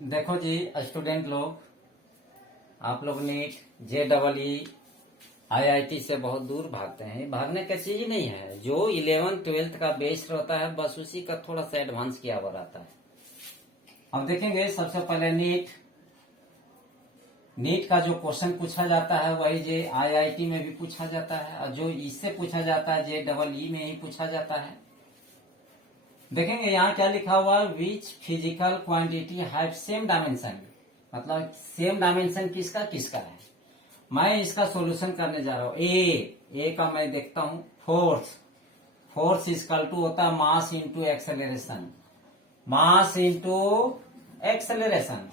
देखो जी स्टूडेंट लोग, आप लोग नीट JEE IIT से बहुत दूर भागते हैं। भागने का चीज नहीं है। जो 11th 12th का बेस रहता है बस उसी का थोड़ा सा एडवांस किया हुआ रहता है। अब देखेंगे सबसे पहले नीट का जो क्वेश्चन पूछा जाता है वही जे IIT में भी पूछा जाता है और जो इससे पूछा जाता है JEE में ही पूछा जाता है। देखेंगे यहाँ क्या लिखा हुआ, which physical quantity have same dimension, मतलब सेम डायमेंशन किसका किसका है। मैं इसका सॉल्यूशन करने जा रहा हूँ। ए का मैं देखता हूँ फोर्स इजकल टू होता है mass into acceleration. Mass into acceleration,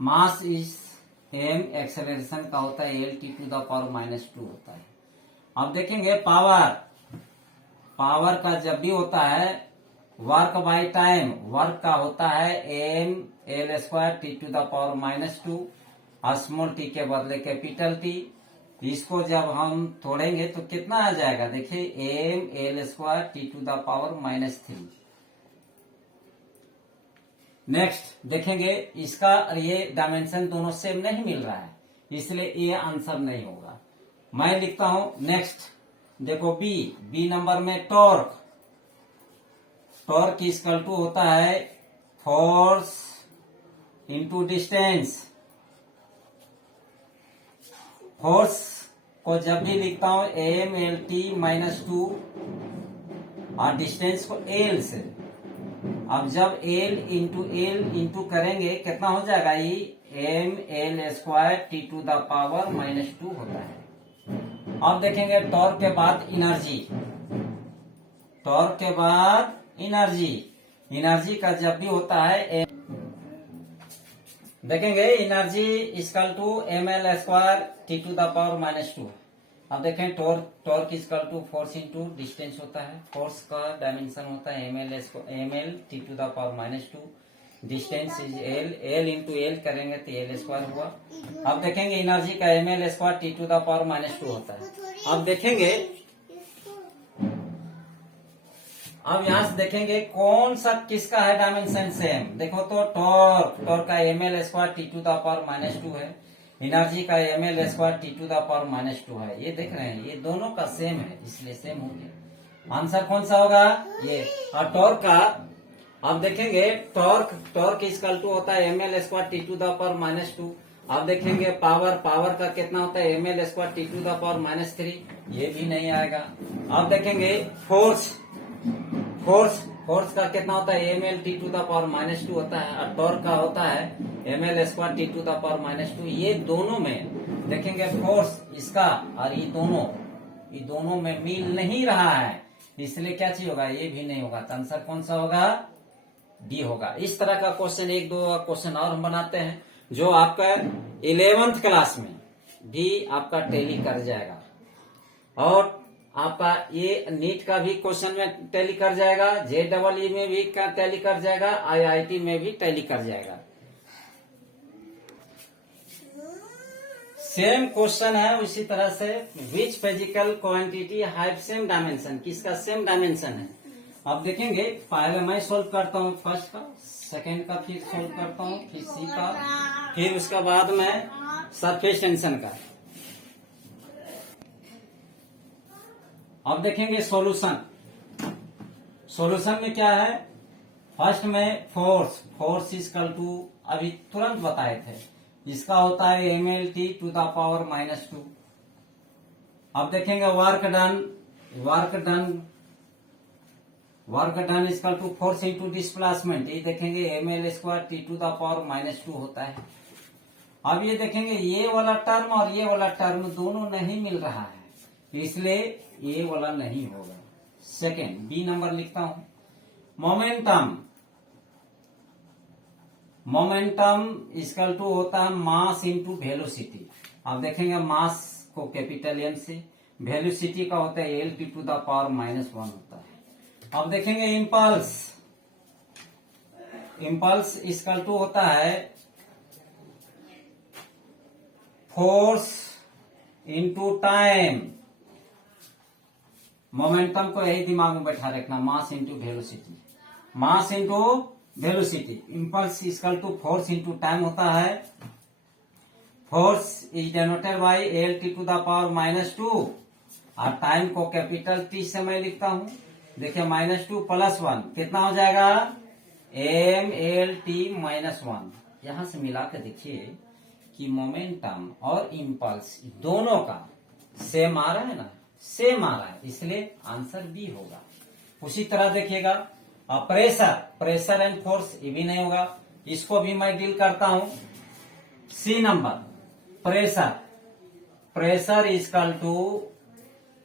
mass is M, acceleration का होता है L T⁻⁻² होता है। अब देखेंगे पावर का जब भी होता है वर्क बाय टाइम, वर्क का होता है mL²T⁻², स्मॉल टी के बदले कैपिटल टी। इसको जब हम तोड़ेंगे तो कितना आ जाएगा, देखिए mL²T⁻⁻3। नेक्स्ट देखेंगे इसका ये डायमेंशन दोनों सेम नहीं मिल रहा है, इसलिए ये आंसर नहीं होगा। मैं लिखता हूं नेक्स्ट, देखो बी नंबर में टॉर्क इक्वल टू होता है फोर्स इंटू डिस्टेंस। फोर्स को जब भी लिखता हूं mLT⁻² और डिस्टेंस को L से। अब जब L इंटू करेंगे कितना हो जाएगा, ये mL²T⁻⁻² होता है। अब देखेंगे टॉर्क के बाद एनर्जी का जब भी होता है देखेंगे एनर्जी इक्वल टू mL²T⁻⁻²। अब देखें torque equal to force into distance होता है। फोर्स का डायमेंशन होता है mL/T⁻⁻², distance is L into L करेंगे तो L² हुआ। अब देखेंगे एनर्जी का mL²T⁻⁻² होता है। अब देखेंगे, अब यहां से देखेंगे कौन सा किसका है डायमेंशन सेम। देखो तो टॉर्क का mL²T⁻⁻² है, एनर्जी का mL²T⁻⁻² है। ये देख रहे हैं, ये दोनों का सेम है, इसलिए सेम हो गया। आंसर कौन सा होगा, ये। और टॉर्क का अब देखेंगे टॉर्क इक्वल टू होता है mL²T⁻⁻²। अब देखेंगे पावर का कितना होता है mL²T⁻⁻3, ये भी नहीं आएगा। अब देखेंगे फोर्स का कितना होता है mL/T⁻⁻² होता है और टॉर्क का होता है mL²T⁻⁻²। ये दोनों में देखेंगे फोर्स इसका और ये दोनों में मिल नहीं रहा है, इसलिए क्या चीज होगा, ये भी नहीं होगा। तो आंसर कौन सा होगा, डी होगा। इस तरह का क्वेश्चन एक दो क्वेश्चन और हम बनाते हैं जो आपका 11th क्लास में भी आपका टैली कर जाएगा और आपका ये नीट का भी क्वेश्चन में टैली कर जाएगा, JEE में भी टैली कर जाएगा, IIT में भी टैली कर जाएगा। सेम क्वेश्चन है उसी तरह से, which physical quantity have same dimension, किसका सेम डायमेंशन है। अब देखेंगे, पहले मैं सोल्व करता हूँ फर्स्ट का, सेकेंड का फिर सोल्व करता हूँ, फिर सी का, फिर उसके बाद में सरफेस टेंशन का। अब देखेंगे सॉल्यूशन में क्या है। फर्स्ट में फोर्स इक्वल टू अभी तुरंत बताए थे, इसका होता है mL/T⁻⁻²। अब देखेंगे work done equal to force into displacement, ये देखेंगे mL²T⁻⁻² होता है। अब ये देखेंगे ये वाला टर्म और ये वाला टर्म दोनों नहीं मिल रहा है, इसलिए ये वाला नहीं होगा। सेकेंड बी नंबर लिखता हूं, मोमेंटम इक्वल टू होता है मास इंटू वेलोसिटी। अब देखेंगे मास को कैपिटल M से, वेलोसिटी का होता है L⁻⁻1 होता है। अब देखेंगे इम्पल्स इक्वल टू होता है फोर्स इंटू टाइम। मोमेंटम को यही दिमाग में बैठा रखना, mass into velocity, mass into velocity. Impulse equal to force into time होता है। Force is denoted by L T to the power -2 और टाइम को कैपिटल टी से मैं लिखता हूं। देखिए -2 + 1 कितना हो जाएगा, mlt-1। यहां से मिला के देखिए कि मोमेंटम और इम्पल्स दोनों का सेम आ रहा है ना, सेम आ रहा है, इसलिए आंसर बी होगा। उसी तरह देखिएगा प्रेशर एंड फोर्स, ये भी नहीं होगा, इसको भी मैं डील करता हूं। C number pressure equal to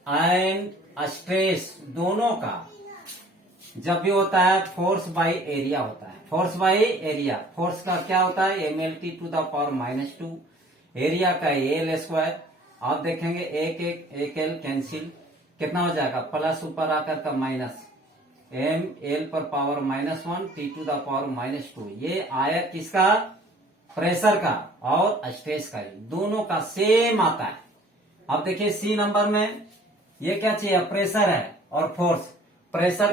and stress, दोनों का जब भी होता है फोर्स बाई एरिया होता है। फोर्स बाई एरिया, फोर्स का क्या होता है mlt to the power -2, area का al²। आप देखेंगे एक एल कैंसिल, कितना हो जाएगा प्लस ऊपर आकर का माइनस, ml पर power -1 t to the power -2। ये आया किसका, प्रेशर का और स्ट्रेस का, दोनों का सेम आता है। अब देखिए सी नंबर में ये क्या चाहिए, प्रेशर है और फोर्स। प्रेशर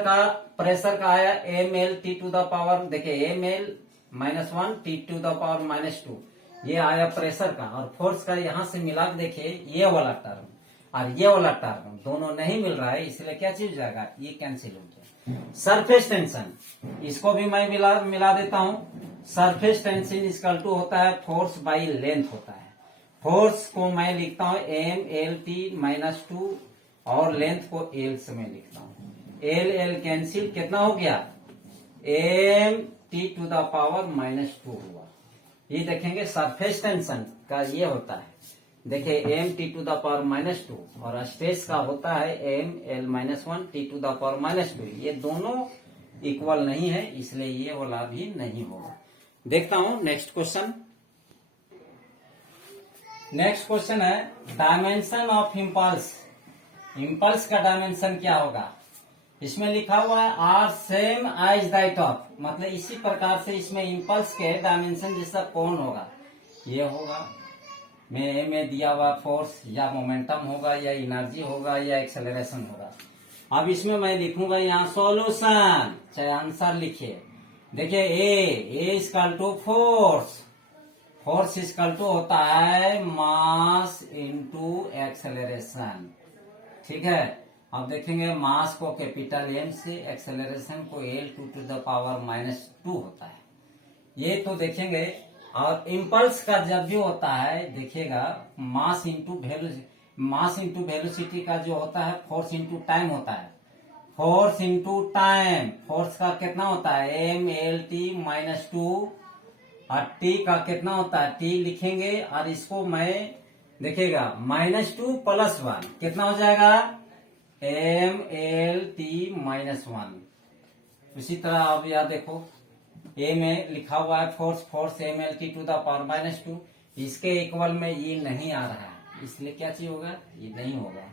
का आया ml t to the power, देखिए ml-1 t to the power -2, ये आया प्रेशर का। और फोर्स का यहां से मिला के देखिए ये वाला टर्म और ये वाला टर्म दोनों नहीं मिल रहा है, इसलिए क्या चीज जाएगा, ये कैंसिल हो गया। सरफेस टेंशन, इसको भी मैं मिला देता हूं। सरफेस टेंशन इक्वल टू होता है फोर्स बाई लेंथ होता है। फोर्स को मैं लिखता हूं mlt-2 और लेंथ को l से मैं लिखता हूं। l कैंसिल, कितना हो गया mt टू द पावर -2 हुआ। ये देखेंगे सरफेस टेंशन का ये होता है, देखिए mt टू द पावर -2 और स्ट्रेस का होता है ml-1 t to the power -2। ये दोनों इक्वल नहीं है, इसलिए ये वाला भी नहीं होगा। देखता हूं नेक्स्ट क्वेश्चन। नेक्स्ट क्वेश्चन है डायमेंशन ऑफ इम्पल्स। इम्पल्स का डायमेंशन क्या होगा, इसमें लिखा हुआ है are same as that of, मतलब इसी प्रकार से इसमें इम्पल्स के डायमेंशन जैसा कौन होगा, ये होगा में दिया हुआ फोर्स या मोमेंटम होगा या एनर्जी होगा या एक्सेलरेशन होगा। अब इसमें मैं लिखूंगा यहाँ सॉल्यूशन, चाहे आंसर लिखिए। देखिए A equal to force equal to होता है मास इंटू एक्सेलरेशन, ठीक है। अब देखेंगे मास को कैपिटल एम से, एक्सेलरेशन को l टू द पावर -2 होता है, ये तो देखेंगे। और इम्पल्स का जब भी होता है देखिएगा मास इंटू वेलोसिटी का जो होता है फोर्स इंटू टाइम होता है। फोर्स इंटू टाइम, फोर्स का कितना होता है mlt-2 और t का कितना होता है t लिखेंगे और इसको मैं देखिएगा -2 + 1 कितना हो जाएगा mlt-1। उसी तरह अब यह देखो ए में लिखा हुआ है force mlt to the power -2, इसके इक्वल में ये नहीं आ रहा है, इसलिए क्या चीज होगा, ये नहीं होगा।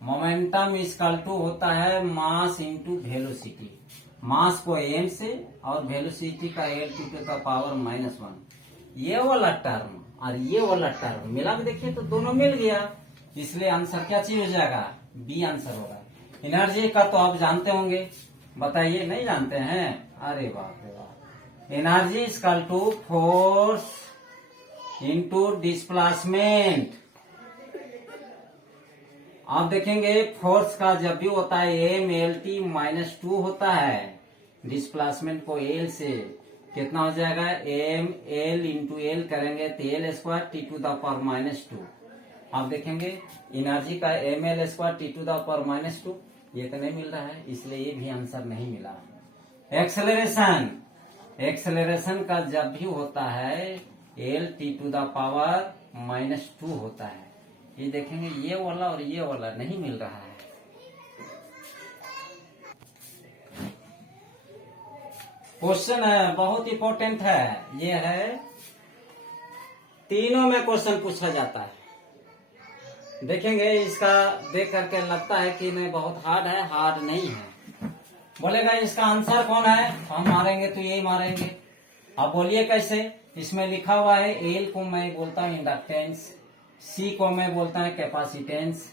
मोमेंटम इक्वल टू होता है मास इंटू वेलोसिटी, मास को m से और वेलोसिटी का l टू द पावर -1। ये वाला टर्म और ये वाला टर्म मिला के देखिए तो दोनों मिल गया, इसलिए आंसर क्या चीज हो जाएगा, बी आंसर होगा। एनर्जी का तो आप जानते होंगे, बताइए नहीं जानते हैं, अरे बाप रे बाप। Energy equal to force into displacement. आप देखेंगे फोर्स का जब भी होता है mlt-2 होता है, डिस्प्लेसमेंट को l से कितना हो जाएगा ml इंटू l करेंगे तो l² t to the power -2। आप देखेंगे एनर्जी का ml² t to the power -2, ये तो नहीं मिल रहा है, इसलिए ये भी आंसर नहीं मिला। एक्सेलरेशन का जब भी होता है l t to the power -2 होता है, ये देखेंगे ये वाला और ये वाला नहीं मिल रहा है। क्वेश्चन है बहुत इंपॉर्टेंट है, ये है तीनों में क्वेश्चन पूछा जाता है। देखेंगे इसका देख करके लगता है कि नहीं बहुत हार्ड है, हार्ड नहीं है। बोलेगा इसका आंसर कौन है, हम मारेंगे तो यही मारेंगे। अब बोलिए कैसे, इसमें लिखा हुआ है एल को मैं बोलता हूँ इंडक्टेंस, सी को मैं बोलता हूँ कैपेसिटेंस,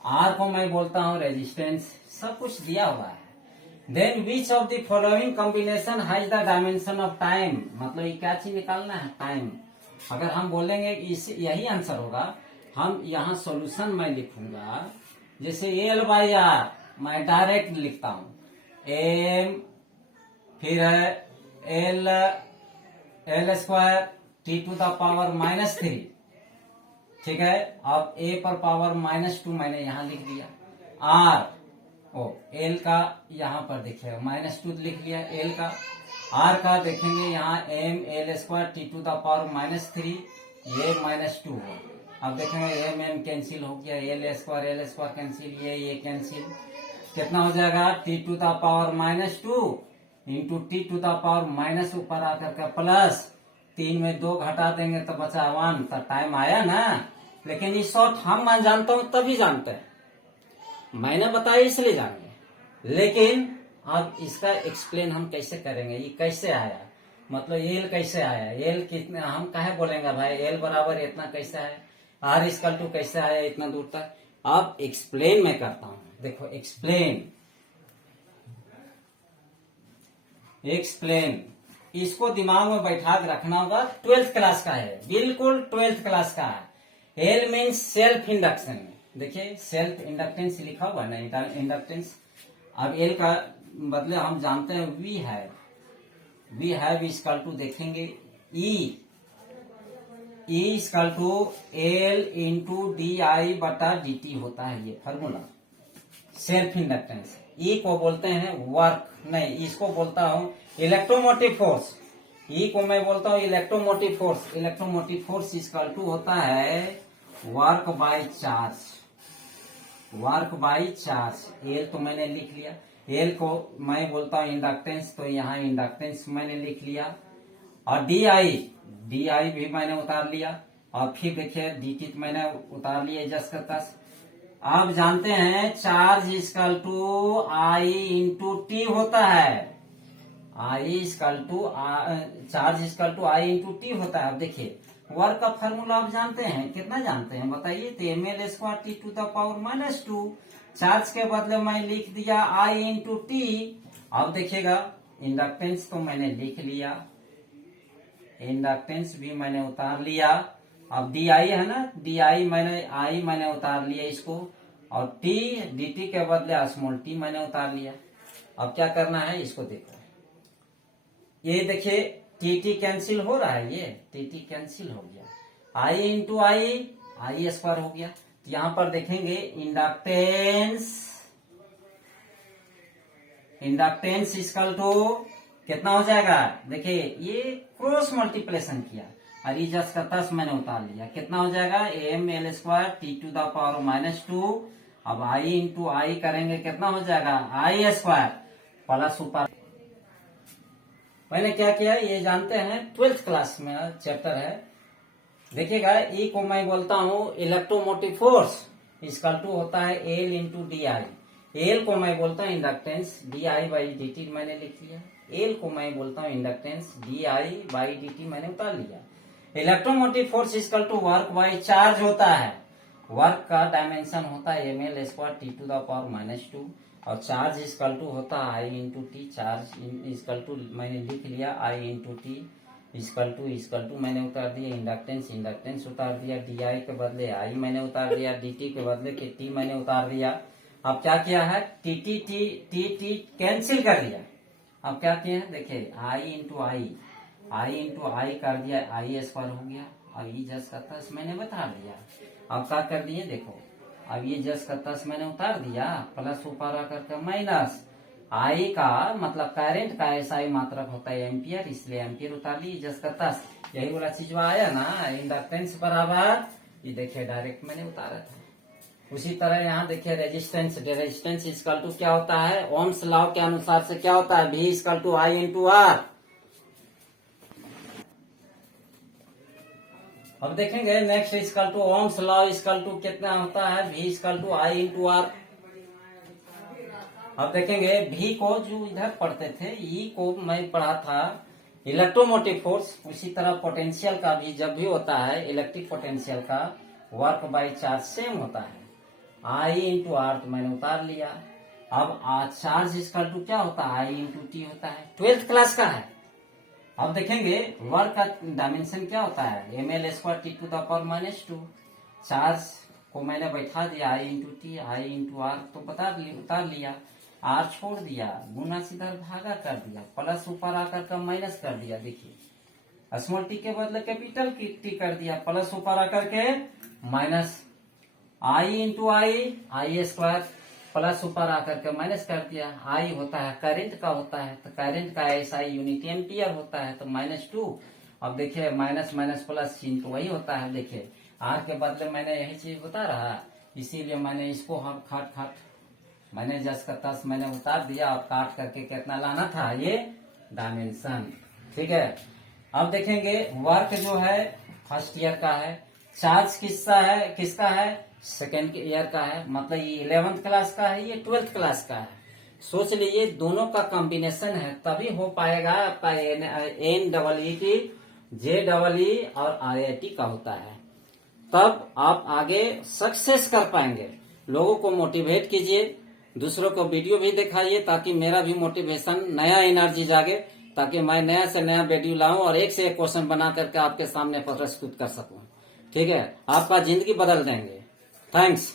आर को मैं बोलता हूँ रेजिस्टेंस, सब कुछ दिया हुआ है। Then which of the following combination has the dimension of time, मतलब ये क्या चीज निकालना है, टाइम। अगर हम बोलेंगे इस यही आंसर होगा, हम यहाँ सॉल्यूशन मैं लिखूंगा, जैसे एल बाई आर मैं डायरेक्ट लिखता हूं, एम फिर है L square T to the power -3, ठीक है। अब ए पर पावर -2 मैंने यहां लिख दिया, आर एल का यहां पर देखिएगा -2 लिख लिया एल का, आर का देखेंगे यहाँ M L square T to the power -3, ये -2 हो। अब देखेंगे एम एम कैंसिल हो गया, एल स्क्वायर कैंसिल, ये कैंसिल, कितना हो जाएगा T to the power -2 into T to the power minus ऊपर आकर के प्लस 3 में 2 घटा देंगे तो बचा 1, तो टाइम आया ना। लेकिन ये शॉर्ट हम मैं जानता हूं तभी जानते हैं, मैंने बताया इसलिए जानेंगे। लेकिन अब इसका एक्सप्लेन हम कैसे करेंगे, ये कैसे आया, मतलब एल कैसे आया, एल कितने हम कहे बोलेंगे भाई एल बराबर इतना कैसे आया, आर इक्वल टू कैसे आया इतना दूर तक। अब एक्सप्लेन मैं करता हूं, देखो एक्सप्लेन इसको दिमाग में बैठा के रखना होगा। 12th क्लास का है, बिल्कुल 12th क्लास का है। एल मीन्स सेल्फ इंडक्शन, देखिए सेल्फ इंडक्टेंस लिखा हुआ है ना, इंडक्टेंस। अब एल का बदले हम जानते हैं वी हैव इक्वल टू देखेंगे E equal to L into D I बटा डी टी होता है ये फॉर्मूला, सेल्फ इंडक्टेंस। ई को बोलते हैं वर्क, नहीं इसको बोलता हूं इलेक्ट्रोमोटिव फोर्स, ई को मैं बोलता हूं electromotive force. Electromotive force equal to होता है वर्क बाय चार्ज। एल तो मैंने लिख लिया, एल को मैं बोलता हूं इंडक्टेंस, तो यहाँ इंडक्टेंस मैंने लिख लिया। और डी आई भी मैंने उतार लिया, और फिर देखिए डी टी मैंने उतार लिया जस का तस। आप जानते हैं charge equal to I into T होता है, charge equal to I into T होता है। अब देखिए वर्क का फॉर्मूला आप जानते हैं, कितना जानते हैं बताइए, तो M L square T to the power -2, charge के बदले मैं लिख दिया आई इंटू टी। अब देखिएगा इंडक्टेंस तो मैंने लिख लिया, इंडक्टेंस भी मैंने उतार लिया। अब डी आई है ना, डी आई मैंने उतार लिया इसको, और टी डी टी के बदले स्मॉल टी मैंने उतार लिया। अब क्या करना है इसको देखो, ये देखिए टी टी कैंसिल हो रहा है, ये टी टी कैंसिल हो गया, आई इंटू आई स्क्वायर हो गया। तो यहां पर देखेंगे इंडक्टेंस इक्वल टू कितना हो जाएगा, देखिए ये क्रॉस मल्टीप्लेशन किया और ई जस का तस मैंने उतार लिया, कितना हो जाएगा M L square T to the power -2। अब आई इंटू आई करेंगे कितना हो जाएगा आई स्क्वायर प्लस ऊपर। मैंने क्या किया ये जानते हैं, 12th क्लास में चैप्टर है, देखिएगा। ई को मैं बोलता हूँ इलेक्ट्रोमोटिव फोर्स इक्वल टू होता है L into D I. L को मैं बोलता हूँ inductance, D I by D T मैंने लिख लिया। एल को मैं बोलता हूँ inductance, D I by D T मैंने उतार लिया। Electromotive force equal to work by charge होता है, वर्क का डायमेंशन होता है M L square T to the power -2, और चार्ज इक्वल टू होता है I into T. Charge equal to मैंने लिख लिया आई इंटू टी इक्वल टू मैंने उतार दिया इंडक्टेंस उतार दिया, डी आई के बदले आई मैंने उतार दिया, डी टी के बदले के टी मैंने उतार दिया। अब क्या किया है टी टी कैंसिल कर लिया। अब क्या किया है देखिये आई इंटू आई कर दिया, आई स्क्वायर हो गया, और ये जस का तस मैंने बता दिया। अब क्या कर दिए देखो, अब ये जस का तस मैंने उतार दिया, प्लस ऊपर आकर के माइनस, आई का मतलब करंट का एसआई मात्रक होता है एम्पियर, इसलिए एम्पियर उतार ली जस का तस। यही वाला चीज आया ना इंडक्टेंस बराबर, ये देखिए डायरेक्ट मैंने उतारा था। उसी तरह यहाँ देखिए रेजिस्टेंस इक्वल टू क्या होता है, ओम्स लॉ के अनुसार से क्या होता है, V equal to I into R. अब देखेंगे next equal to Ohm's law equal to कितना होता है, V equal to I into R. अब देखेंगे V को जो इधर पढ़ते थे, E को मैं पढ़ा था इलेक्ट्रोमोटिव फोर्स। उसी तरह पोटेंशियल का भी जब भी होता है इलेक्ट्रिक पोटेंशियल का वर्क बाय चार्ज सेम होता है, आई इंटू आर तो मैंने उतार लिया। अब चार्ज इसका टू क्या होता है, आई इंटू टी होता है, 12th क्लास का है। अब देखेंगे वर्क का डायमेंशन क्या होता है, M L square T to the power -2। Charge को मैंने बैठा दिया I into T, I into R तो उतार लिया, आर छोड़ दिया, गुना सीधा भागा कर दिया, प्लस ऊपर आकर का माइनस कर दिया। देखिए स्मॉल टी के बदले कैपिटल टी कर दिया, प्लस ऊपर आकर के माइनस, आई इंटू आई स्क्वायर, प्लस ऊपर आकर के माइनस कर दिया। आई होता है करंट का होता है, तो करंट का ऐसा यूनिट एम्पियर होता है, तो -2। अब देखिए माइनस माइनस प्लस चिन्ह तो वही होता है। देखिए आर के बदले मैंने यही चीज बता रहा, इसीलिए मैंने इसको हम खाट मैंने जस का तस मैंने उतार दिया। अब काट करके कितना लाना था, ये डायमेंशन। ठीक है, अब देखेंगे वर्क जो है फर्स्ट ईयर का है, चार्ज किसका है सेकेंड ईयर का है, मतलब ये 11th क्लास का है, ये 12th क्लास का है। सोच लीजिए दोनों का कॉम्बिनेशन है तभी हो पाएगा आपका NEET, JEE और IIT का होता है, तब आप आगे सक्सेस कर पाएंगे। लोगों को मोटिवेट कीजिए, दूसरों को वीडियो भी दिखाइए ताकि मेरा भी मोटिवेशन, नया एनर्जी जागे, ताकि मैं नया से नया वीडियो लाऊं और एक से एक क्वेश्चन बना करके आपके सामने प्रस्तुत कर सकूं। ठीक है, आपका जिंदगी बदल देंगे। थैंक्स।